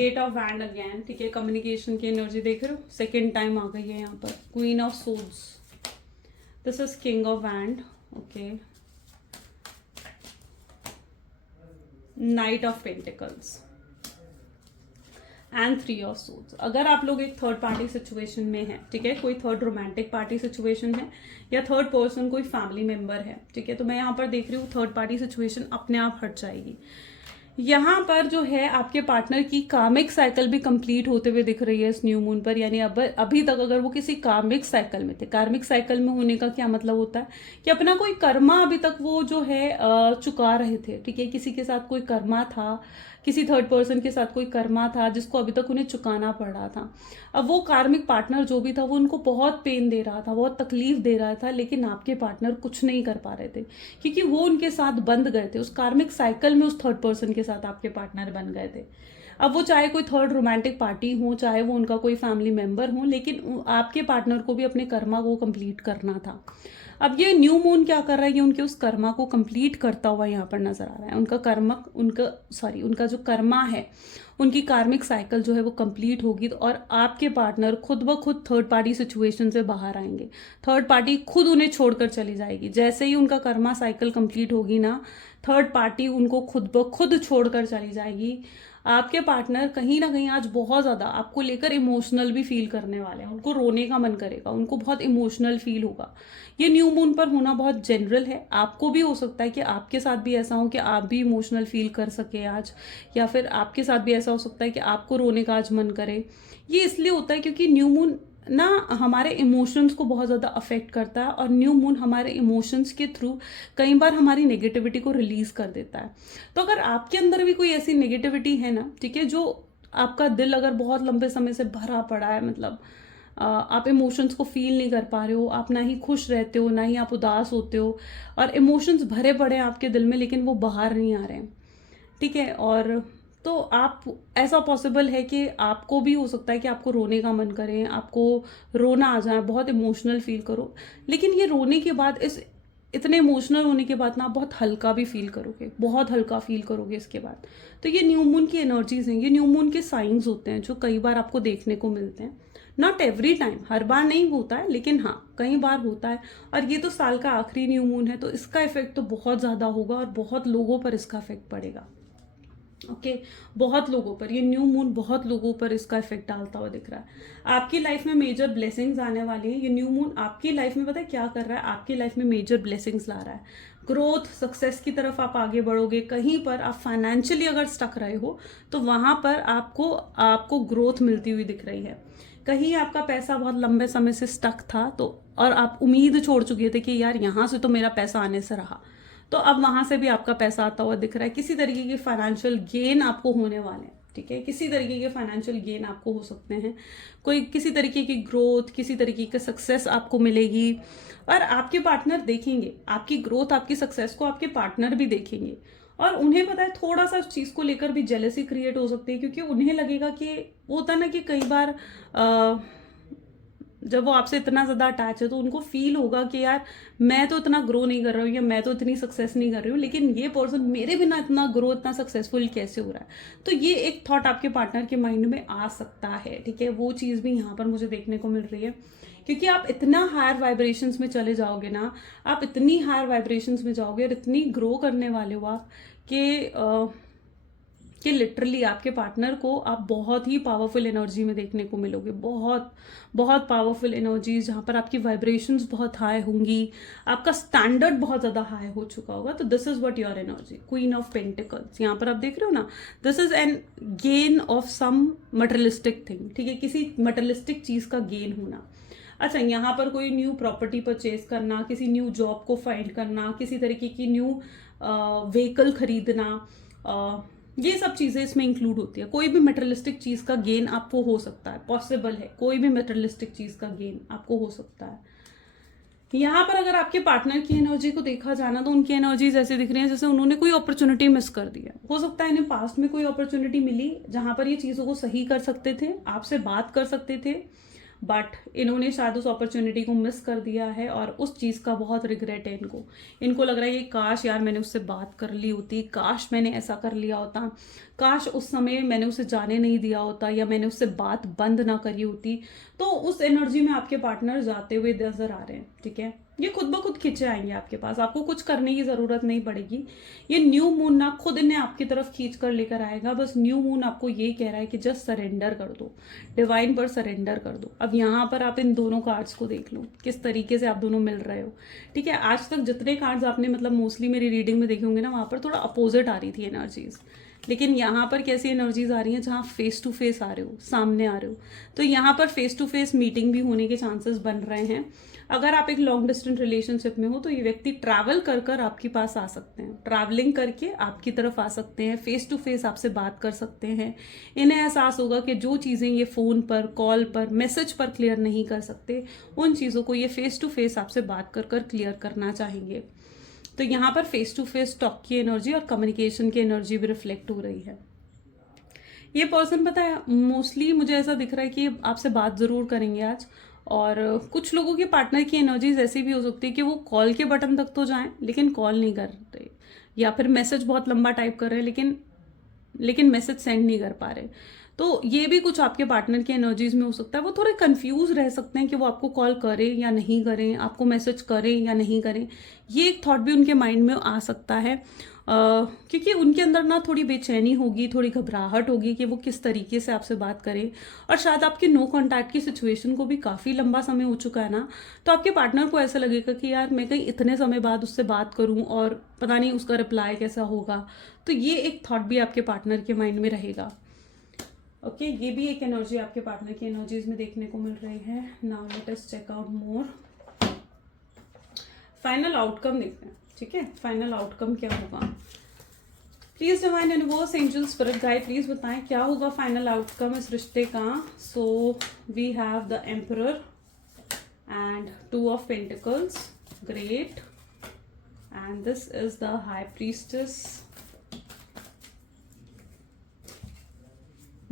8 ऑफ वैंड अगेन, ठीक है। कम्युनिकेशन की एनर्जी देख रहे हो, सेकेंड टाइम आ गई है यहाँ पर। Queen of swords, this is king of wand, okay. Night of pentacles and 3 of swords. अगर आप लोग एक थर्ड पार्टी सिचुएशन में हैं, ठीक है, कोई थर्ड रोमांटिक पार्टी सिचुएशन है या थर्ड पर्सन कोई फैमिली मेंबर है, ठीक है, तो मैं यहाँ पर देख रही हूँ थर्ड पार्टी सिचुएशन अपने आप हट जाएगी। यहाँ पर जो है आपके पार्टनर की कार्मिक साइकिल भी कंप्लीट होते हुए दिख रही है इस न्यू मून पर, यानी अब अभी तक अगर वो किसी कार्मिक साइकिल में थे, कार्मिक साइकिल में होने का क्या मतलब होता है कि अपना कोई कर्मा अभी तक वो जो है चुका रहे थे, ठीक है। किसी के साथ कोई कर्मा था, किसी थर्ड पर्सन के साथ कोई कर्मा था जिसको अभी तक उन्हें चुकाना पड़ रहा था। अब वो कार्मिक पार्टनर जो भी था वो उनको बहुत पेन दे रहा था, बहुत तकलीफ दे रहा था, लेकिन आपके पार्टनर कुछ नहीं कर पा रहे थे क्योंकि वो उनके साथ बंध गए थे उस कार्मिक साइकिल में, उस थर्ड पर्सन के साथ आपके पार्टनर बन गए थे। अब वो चाहे कोई थर्ड रोमांटिक पार्टी हो, चाहे वो उनका कोई फैमिली मेंबर हो, लेकिन आपके पार्टनर को भी अपने कर्मा को कंप्लीट करना था। अब ये न्यू मून क्या कर रहा है, ये उनके उस कर्मा को कंप्लीट करता हुआ यहाँ पर नजर आ रहा है। उनका जो कर्मा है, उनकी कार्मिक साइकिल जो है वो कंप्लीट होगी, और आपके पार्टनर खुद ब खुद थर्ड पार्टी सिचुएशन से बाहर आएंगे। थर्ड पार्टी खुद उन्हें छोड़कर चली जाएगी। जैसे ही उनका कर्मा साइकिल कंप्लीट होगी ना, थर्ड पार्टी उनको खुद ब खुद छोड़कर चली जाएगी। आपके पार्टनर कहीं ना कहीं आज बहुत ज़्यादा आपको लेकर इमोशनल भी फील करने वाले हैं। उनको रोने का मन करेगा, उनको बहुत इमोशनल फील होगा। ये न्यू मून पर होना बहुत जनरल है, आपको भी हो सकता है कि आपके साथ भी ऐसा हो कि आप भी इमोशनल फील कर सके आज, या फिर आपके साथ भी ऐसा हो सकता है कि आपको रोने का आज मन करे। ये इसलिए होता है क्योंकि न्यू मून ना हमारे इमोशंस को बहुत ज़्यादा अफेक्ट करता है, और न्यू मून हमारे इमोशंस के थ्रू कई बार हमारी नेगेटिविटी को रिलीज कर देता है। तो अगर आपके अंदर भी कोई ऐसी नेगेटिविटी है ना, ठीक है, जो आपका दिल अगर बहुत लंबे समय से भरा पड़ा है, मतलब आप इमोशंस को फील नहीं कर पा रहे हो, आप ना ही खुश रहते हो ना ही आप उदास होते हो, और इमोशंस भरे पड़े हैं आपके दिल में लेकिन वो बाहर नहीं आ रहे हैं, ठीक है। और तो आप, ऐसा पॉसिबल है कि आपको भी हो सकता है कि आपको रोने का मन करे, आपको रोना आ जाए, बहुत इमोशनल फील करो, लेकिन ये रोने के बाद, इस इतने इमोशनल होने के बाद ना, आप बहुत हल्का भी फील करोगे, बहुत हल्का फील करोगे इसके बाद। तो ये न्यू मून की एनर्जीज हैं, ये न्यू मून के साइंस होते हैं जो कई बार आपको देखने को मिलते हैं। नॉट एवरी टाइम, हर बार नहीं होता है, लेकिन हाँ कई बार होता है। और ये तो साल का आखिरी न्यू मून है, तो इसका इफेक्ट तो बहुत ज़्यादा होगा और बहुत लोगों पर इसका इफेक्ट पड़ेगा। ओके बहुत लोगों पर ये न्यू मून, बहुत लोगों पर इसका इफेक्ट डालता हुआ दिख रहा है। आपकी लाइफ में मेजर ब्लेसिंग्स आने वाली है। ये न्यू मून आपकी लाइफ में पता है क्या कर रहा है, आपकी लाइफ में मेजर ब्लेसिंग्स ला रहा है। ग्रोथ, सक्सेस की तरफ आप आगे बढ़ोगे। कहीं पर आप फाइनेंशियली अगर स्टक रहे हो तो वहां पर आपको ग्रोथ मिलती हुई दिख रही है। कहीं आपका पैसा बहुत लंबे समय से स्टक था, तो और आप उम्मीद छोड़ चुके थे कि यार यहाँ से तो मेरा पैसा आने से रहा, तो अब वहां से भी आपका पैसा आता हुआ दिख रहा है। किसी तरीके के फाइनेंशियल गेन आपको होने वाले हैं, ठीक है, किसी तरीके के फाइनेंशियल गेन आपको हो सकते हैं। कोई किसी तरीके की ग्रोथ, किसी तरीके की सक्सेस आपको मिलेगी। और आपके पार्टनर देखेंगे आपकी ग्रोथ, आपकी सक्सेस को आपके पार्टनर भी देखेंगे, और उन्हें पता है थोड़ा सा उस चीज को लेकर भी जेलसी क्रिएट हो सकती है, क्योंकि उन्हें लगेगा कि वो होता है ना कि कई बार जब वो आपसे इतना ज़्यादा अटैच है तो उनको फील होगा कि यार मैं तो इतना ग्रो नहीं कर रहा हूँ या मैं तो इतनी सक्सेस नहीं कर रही हूँ, लेकिन ये पर्सन मेरे बिना इतना ग्रो, इतना सक्सेसफुल कैसे हो रहा है। तो ये एक थॉट आपके पार्टनर के माइंड में आ सकता है, ठीक है। वो चीज़ भी यहाँ पर मुझे देखने को मिल रही है, क्योंकि आप इतना हायर वाइब्रेशंस में चले जाओगे ना, आप इतनी हायर वाइब्रेशंस में जाओगे और इतनी ग्रो करने वाले हो आप कि लिटरली आपके पार्टनर को आप बहुत ही पावरफुल एनर्जी में देखने को मिलोगे। बहुत बहुत पावरफुल एनर्जीज, जहाँ पर आपकी वाइब्रेशंस बहुत हाई होंगी, आपका स्टैंडर्ड बहुत ज़्यादा हाई हो चुका होगा। तो this is what your energy, queen of pentacles, यहाँ पर आप देख रहे हो ना, this is an gain of some materialistic thing, ठीक है, किसी मटेरियलिस्टिक चीज़ का गेन होना। अच्छा, यहाँ पर कोई न्यू प्रॉपर्टी परचेज करना, किसी न्यू जॉब को फाइंड करना, किसी तरीके की न्यू व्हीकल खरीदना, ये सब चीजें इसमें इंक्लूड होती है। कोई भी मटेरियलिस्टिक चीज का गेन आपको हो सकता है, पॉसिबल है, कोई भी मटेरियलिस्टिक चीज का गेन आपको हो सकता है। यहाँ पर अगर आपके पार्टनर की एनर्जी को देखा जाना तो उनकी एनर्जीज ऐसे दिख रही है जैसे उन्होंने कोई अपॉर्चुनिटी मिस कर दिया। हो सकता है इन्हें पास्ट में कोई अपॉर्चुनिटी मिली जहां पर ये चीजों को सही कर सकते थे, आपसे बात कर सकते थे, बट इन्होंने शायद उस अपॉर्चुनिटी को मिस कर दिया है और उस चीज़ का बहुत रिग्रेट है इनको लग रहा है कि काश यार मैंने उससे बात कर ली होती, काश मैंने ऐसा कर लिया होता, काश उस समय मैंने उसे जाने नहीं दिया होता या मैंने उससे बात बंद ना करी होती। तो उस एनर्जी में आपके पार्टनर जाते हुए नजर आ रहे हैं, ठीक है। ये खुद ब खुद खींचे आएंगे आपके पास, आपको कुछ करने की जरूरत नहीं पड़ेगी। ये न्यू मून ना खुद इन्हें आपकी तरफ खींच कर लेकर आएगा। बस न्यू मून आपको ये कह रहा है कि जस्ट सरेंडर कर दो, डिवाइन पर सरेंडर कर दो। अब यहाँ पर आप इन दोनों कार्ड्स को देख लो किस तरीके से आप दोनों मिल रहे हो, ठीक है। आज तक जितने कार्ड्स आपने मतलब मोस्टली मेरी रीडिंग में देखे होंगे ना, वहां पर थोड़ा अपोजिट आ रही थी एनर्जीज, लेकिन यहाँ पर कैसी एनर्जीज आ रही हैं जहाँ फेस टू फेस आ रहे हो, सामने आ रहे हो। तो यहाँ पर फेस टू फेस मीटिंग भी होने के चांसेस बन रहे हैं। अगर आप एक लॉन्ग डिस्टेंस रिलेशनशिप में हो तो ये व्यक्ति ट्रैवल कर कर आपके पास आ सकते हैं, ट्रैवलिंग करके आपकी तरफ आ सकते हैं, फेस टू फेस आपसे बात कर सकते हैं। इन्हें एहसास होगा कि जो चीज़ें ये फ़ोन पर, कॉल पर, मैसेज पर क्लियर नहीं कर सकते, उन चीज़ों को ये फेस टू फेस आपसे बात कर कर क्लियर करना चाहेंगे। तो यहाँ पर फेस टू फेस टॉक की एनर्जी और कम्युनिकेशन की एनर्जी भी रिफ्लेक्ट हो रही है। ये पर्सन पता है मोस्टली मुझे ऐसा दिख रहा है कि आपसे बात ज़रूर करेंगे आज। और कुछ लोगों के पार्टनर की एनर्जीज ऐसी भी हो सकती है कि वो कॉल के बटन तक तो जाएं लेकिन कॉल नहीं करते, या फिर मैसेज बहुत लंबा टाइप कर रहे हैं लेकिन मैसेज सेंड नहीं कर पा रहे। तो ये भी कुछ आपके पार्टनर की एनर्जीज में हो सकता है। वो थोड़े कंफ्यूज रह सकते हैं कि वो आपको कॉल करें या नहीं करें, आपको मैसेज करें या नहीं करें। ये एक थॉट भी उनके माइंड में आ सकता है, क्योंकि उनके अंदर ना थोड़ी बेचैनी होगी, थोड़ी घबराहट होगी कि वो किस तरीके से आपसे बात करें। और शायद आपके नो कॉन्टैक्ट की सिचुएशन को भी काफ़ी लंबा समय हो चुका है ना, तो आपके पार्टनर को ऐसा लगेगा कि यार मैं कहीं इतने समय बाद उससे बात करूं और पता नहीं उसका रिप्लाई कैसा होगा। तो ये एक थॉट भी आपके पार्टनर के माइंड में रहेगा। ओके, ये भी एक एनर्जी आपके पार्टनर की एनर्जीज में देखने को मिल रही है। Now let us check out more. Final outcome देखते हैं, ठीक है, फाइनल आउटकम क्या होगा। Please divine universe angel spirit guide please बताएं क्या होगा फाइनल आउटकम इस रिश्ते का। So we have the emperor and 2 of pentacles, great, and this is the high priestess,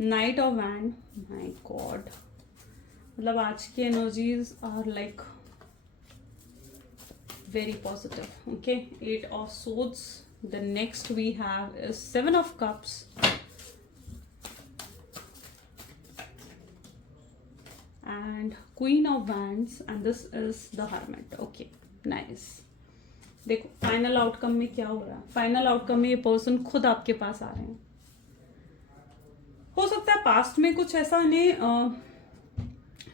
knight of wand. My god, मतलब आज की energies are like very positive. Okay, 8 of swords. The next we have is 7 of cups, and queen of wands, and this is the hermit. Okay, nice. देखो फाइनल आउटकम में क्या हो रहा है। फाइनल आउटकम में ये पर्सन खुद आपके पास आ रहे हैं। हो सकता है पास्ट में कुछ ऐसा इन्हें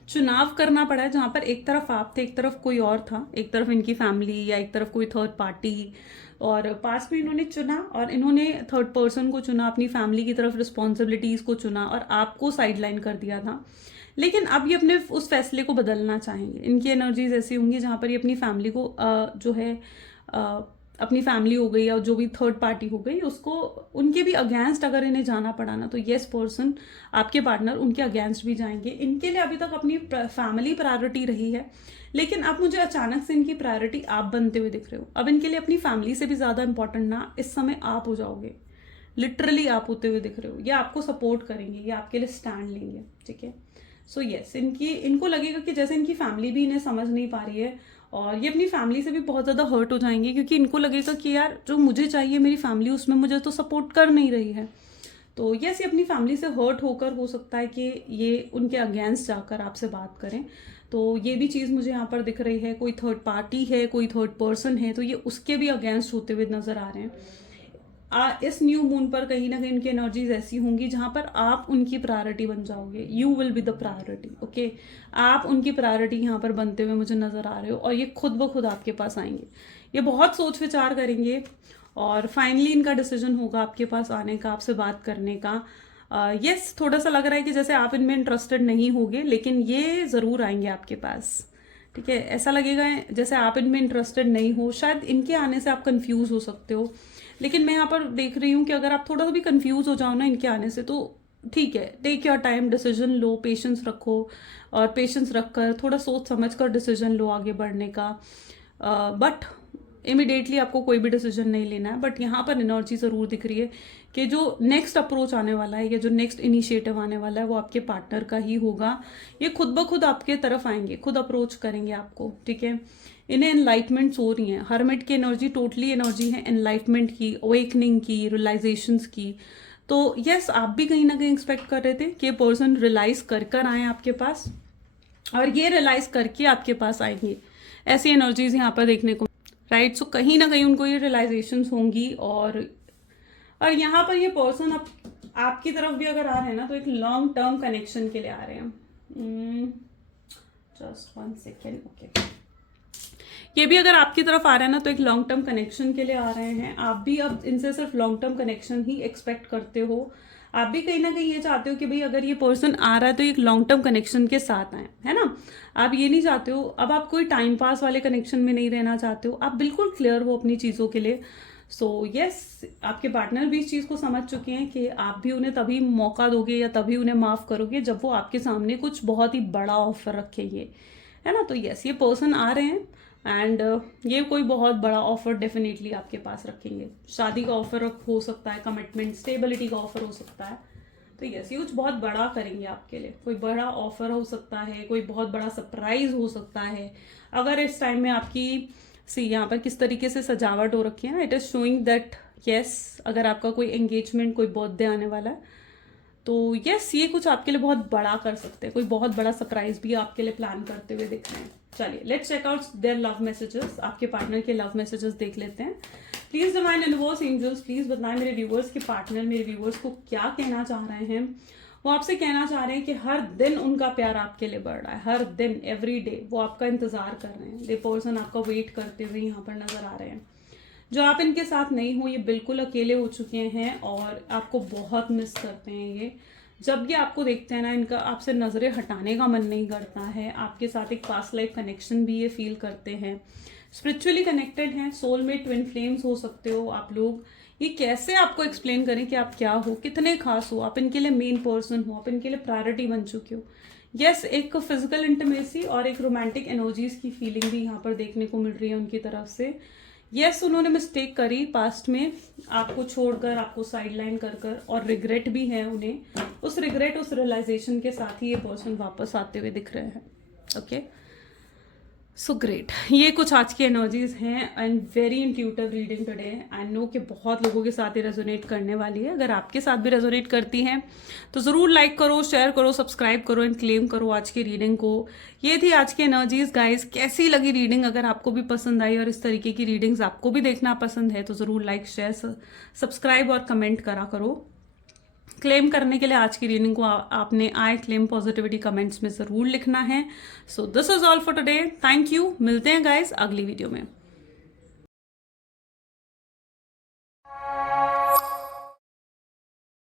चुनाव करना पड़ा है जहां पर एक तरफ आप थे, एक तरफ कोई और था, एक तरफ इनकी फैमिली या एक तरफ कोई थर्ड पार्टी, और पास में इन्होंने चुना और इन्होंने थर्ड पर्सन को चुना, अपनी फैमिली की तरफ रिस्पॉन्सिबिलिटीज को चुना और आपको साइडलाइन कर दिया था। लेकिन अब ये अपने उस फैसले को बदलना चाहेंगे। इनकी एनर्जीज ऐसी होंगी जहां पर ये अपनी फैमिली को जो है अपनी फैमिली हो गई या जो भी थर्ड पार्टी हो गई उसको, उनके भी अगेंस्ट अगर इन्हें जाना पड़ा ना, तो येस पर्सन आपके पार्टनर उनके अगेंस्ट भी जाएंगे। इनके लिए अभी तक अपनी फैमिली प्रायोरिटी रही है, लेकिन अब मुझे अचानक से इनकी प्रायोरिटी आप बनते हुए दिख रहे हो। अब इनके लिए अपनी फैमिली से भी ज्यादा इंपॉर्टेंट ना इस समय आप हो जाओगे, लिटरली आप होते हुए दिख रहे हो। ये आपको सपोर्ट करेंगे, ये आपके लिए स्टैंड लेंगे, ठीक है। सो यस, इनको लगेगा कि जैसे इनकी फैमिली भी इन्हें समझ नहीं पा रही है और ये अपनी फैमिली से भी बहुत ज़्यादा हर्ट हो जाएंगे, क्योंकि इनको लगेगा कि यार जो मुझे चाहिए मेरी फैमिली उसमें मुझे तो सपोर्ट कर नहीं रही है। तो यस, ये अपनी फैमिली से हर्ट होकर हो सकता है कि ये उनके अगेंस्ट जाकर आपसे बात करें। तो ये भी चीज़ मुझे यहाँ पर दिख रही है। कोई थर्ड पार्टी है, कोई थर्ड पर्सन है, तो ये उसके भी अगेंस्ट होते हुए नजर आ रहे हैं। इस न्यू मून पर कहीं ना कहीं इनकी एनर्जीज ऐसी होंगी जहां पर आप उनकी प्रायोरिटी बन जाओगे। You will be the priority, okay. आप उनकी प्रायोरिटी यहाँ पर बनते हुए मुझे नजर आ रहे हो और ये खुद ब खुद आपके पास आएंगे। ये बहुत सोच विचार करेंगे और फाइनली इनका डिसीजन होगा आपके पास आने का, आपसे बात करने का। यस, थोड़ा सा लग रहा है कि जैसे आप इनमें इंटरेस्टेड नहीं होगे, लेकिन ये जरूर आएंगे आपके पास, ठीक है। ऐसा लगेगा जैसे आप इनमें इंटरेस्टेड नहीं हो, शायद इनके आने से आप कंफ्यूज हो सकते हो। लेकिन मैं यहाँ पर देख रही हूँ कि अगर आप थोड़ा सा भी कंफ्यूज हो जाओ ना इनके आने से, तो ठीक है, टेक योर टाइम, डिसीजन लो, पेशेंस रखो और पेशेंस रखकर थोड़ा सोच समझ कर डिसीजन लो आगे बढ़ने का। बट इमिडिएटली आपको कोई भी डिसीजन नहीं लेना है। बट यहाँ पर एनर्जी जरूर दिख रही है कि जो नेक्स्ट अप्रोच आने वाला है या जो नेक्स्ट इनिशिएटिव आने वाला है वो आपके पार्टनर का ही होगा। ये खुद ब खुद आपके तरफ आएंगे, खुद अप्रोच करेंगे आपको, ठीक है। इन्हें एनलाइटमेंट्स हो रही हैं। हर्मिट की एनर्जी टोटली एनर्जी है एनलाइटमेंट की, अवेकनिंग की, रियलाइजेशंस की। तो यस, आप भी कहीं ना कहीं एक्सपेक्ट कर रहे थे कि ये पर्सन रियलाइज कर आए आपके पास और ये रियलाइज करके आपके पास आएंगे। ऐसी एनर्जीज यहाँ पर देखने को, राइट। सो कहीं ना कहीं उनको ये रियलाइजेशंस होंगी और यहाँ पर ये पर्सन आपकी तरफ भी अगर आ रहे हैं ना, तो एक लॉन्ग टर्म कनेक्शन के लिए आ रहे हैं। Just 1 second, okay. ये भी अगर आपकी तरफ आ रहा है ना, तो एक लॉन्ग टर्म कनेक्शन के लिए आ रहे हैं। आप भी अब इनसे सिर्फ लॉन्ग टर्म कनेक्शन ही एक्सपेक्ट करते हो। आप भी कहीं ना कहीं ये चाहते हो कि भाई अगर ये पर्सन आ रहा है तो एक लॉन्ग टर्म कनेक्शन के साथ आए, है ना। आप ये नहीं चाहते हो, अब आप कोई टाइम पास वाले कनेक्शन में नहीं रहना चाहते हो। आप बिल्कुल क्लियर हो अपनी चीज़ों के लिए। सो यस, आपके पार्टनर भी इस चीज़ को समझ चुके हैं कि आप भी उन्हें तभी मौका दोगे या तभी उन्हें माफ़ करोगे जब वो आपके सामने कुछ बहुत ही बड़ा ऑफर रखेंगे, है ना। तो यस, ये पर्सन आ रहे हैं एंड ये कोई बहुत बड़ा ऑफर डेफिनेटली आपके पास रखेंगे। शादी का ऑफर हो सकता है, कमिटमेंट, स्टेबिलिटी का ऑफर हो सकता है। तो यस, ये कुछ बहुत बड़ा करेंगे आपके लिए। कोई बड़ा ऑफर हो सकता है, कोई बहुत बड़ा सरप्राइज हो सकता है। अगर इस टाइम में आपकी यहाँ पर किस तरीके से सजावट हो रखी है ना, it is showing that yes, अगर आपका कोई एंगेजमेंट, कोई बर्थडे आने वाला है तो यस, ये कुछ आपके लिए बहुत बड़ा कर सकते हैं। कोई बहुत बड़ा सरप्राइज भी आपके लिए प्लान करते हुए दिख रहे हैं। चलिए, let's check out their love messages. आपके पार्टनर के लव मैसेजेस देख लेते हैं। Please divine universe angels, please बताएं मेरे व्यूवर्स के पार्टनर मेरे व्यूवर्स को क्या कहना चाह रहे हैं। वो आपसे कहना चाह रहे हैं कि हर दिन उनका प्यार आपके लिए बढ़ रहा है, हर दिन, एवरी डे वो आपका इंतजार कर रहे हैं। ये पर्सन आपका वेट करते हुए यहाँ पर नजर आ रहे हैं। जो आप इनके साथ नहीं हो, ये बिल्कुल अकेले हो चुके हैं और आपको बहुत मिस करते हैं। ये जब ये आपको देखते हैं ना, इनका आपसे नजरें हटाने का मन नहीं करता है। आपके साथ एक पास्ट लाइफ कनेक्शन भी ये फील करते हैं। स्पिरिचुअली कनेक्टेड हैं, सोल में ट्विन फ्लेम्स हो सकते हो आप लोग। ये कैसे आपको एक्सप्लेन करें कि आप क्या हो, कितने खास हो, आप इनके लिए मेन पर्सन हो, आप इनके लिए प्रायोरिटी बन चुके हो। यस, एक फिजिकल इंटीमेसी और एक रोमांटिक एनर्जीज की फीलिंग भी यहाँ पर देखने को मिल रही है उनकी तरफ से। यस, उन्होंने मिस्टेक करी पास्ट में, आपको छोड़कर, आपको साइडलाइन कर और रिग्रेट भी है उन्हें। उस रिग्रेट, उस रियलाइजेशन के साथ ही ये पर्सन वापस आते हुए दिख रहे हैं। Okay, so great. ये कुछ आज की एनर्जीज हैं and very intuitive reading today. I know कि बहुत लोगों के साथ ये रेजोनेट करने वाली है। अगर आपके साथ भी रेजोनेट करती हैं तो ज़रूर लाइक करो, शेयर करो, सब्सक्राइब करो एंड क्लेम करो आज की रीडिंग को। ये थी आज की एनर्जीज गाइस। कैसी लगी रीडिंग? अगर आपको भी पसंद आई और इस तरीके की रीडिंग्स आपको भी देखना पसंद है तो ज़रूर लाइक, शेयर, सब्सक्राइब और कमेंट करा करो। क्लेम करने के लिए आज की रीडिंग को आपने आई क्लेम पॉजिटिविटी कमेंट्स में ज़रूर लिखना है। So this is all for today. Thank you. मिलते हैं गाइस अगली वीडियो में।